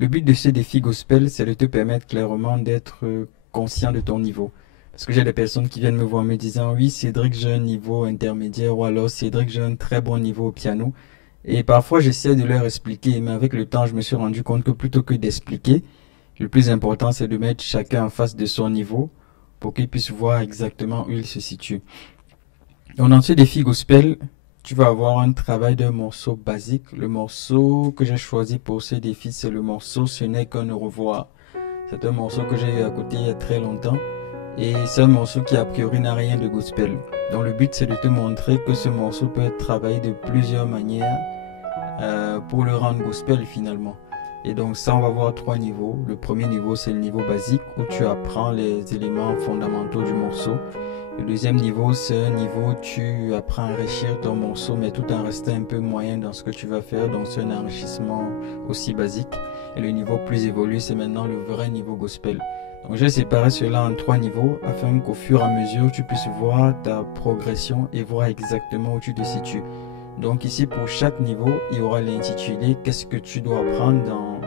Le but de ce défi gospel, c'est de te permettre clairement d'être conscient de ton niveau. Parce que j'ai des personnes qui viennent me voir me disant, oui, Cédric, j'ai un niveau intermédiaire, ou alors Cédric, j'ai un très bon niveau au piano. Et parfois, j'essaie de leur expliquer, mais avec le temps, je me suis rendu compte que plutôt que d'expliquer, le plus important, c'est de mettre chacun en face de son niveau pour qu'il puisse voir exactement où il se situe. Donc, dans ce défi gospel, tu vas avoir un travail d'un morceau basique. Le morceau que j'ai choisi pour ce défi, c'est le morceau Ce n'est qu'un au revoir. C'est un morceau que j'ai eu à côté il y a très longtemps. Et c'est un morceau qui a priori n'a rien de gospel. Donc le but c'est de te montrer que ce morceau peut être travaillé de plusieurs manières pour le rendre gospel finalement. Et donc ça on va voir trois niveaux. Le premier niveau c'est le niveau basique où tu apprends les éléments fondamentaux du morceau. Le deuxième niveau, c'est un niveau où tu apprends à enrichir ton morceau, mais tout en restant un peu moyen dans ce que tu vas faire. Donc, c'est un enrichissement aussi basique. Et le niveau plus évolué, c'est maintenant le vrai niveau gospel. Donc, j'ai séparé cela en trois niveaux afin qu'au fur et à mesure, tu puisses voir ta progression et voir exactement où tu te situes. Donc, ici, pour chaque niveau, il y aura l'intitulé Qu'est-ce que tu dois apprendre dans...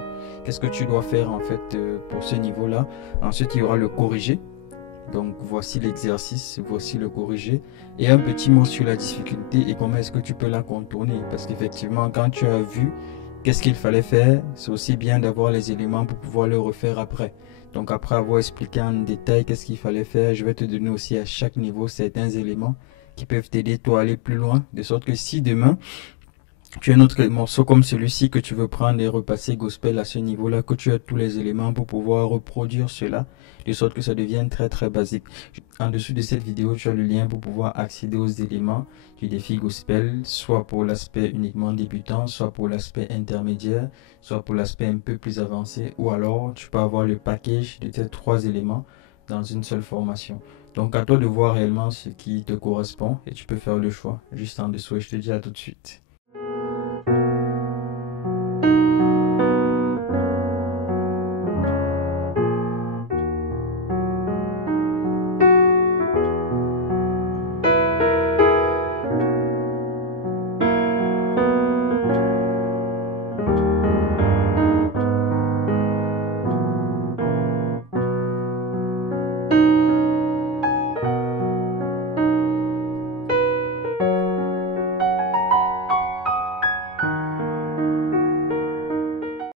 Qu'est-ce que tu dois faire en fait pour ce niveau-là. Ensuite, il y aura le corrigé. Donc voici l'exercice, voici le corrigé et un petit mot sur la difficulté et comment est-ce que tu peux la contourner. Parce qu'effectivement, quand tu as vu qu'est-ce qu'il fallait faire, c'est aussi bien d'avoir les éléments pour pouvoir le refaire après. Donc après avoir expliqué en détail qu'est-ce qu'il fallait faire, je vais te donner aussi à chaque niveau certains éléments qui peuvent t'aider toi à aller plus loin. De sorte que si demain tu as un autre morceau comme celui-ci que tu veux prendre et repasser gospel à ce niveau-là, que tu as tous les éléments pour pouvoir reproduire cela, de sorte que ça devienne très très basique. En dessous de cette vidéo, tu as le lien pour pouvoir accéder aux éléments du défi gospel, soit pour l'aspect uniquement débutant, soit pour l'aspect intermédiaire, soit pour l'aspect un peu plus avancé, ou alors tu peux avoir le package de ces trois éléments dans une seule formation. Donc à toi de voir réellement ce qui te correspond et tu peux faire le choix juste en dessous et je te dis à tout de suite.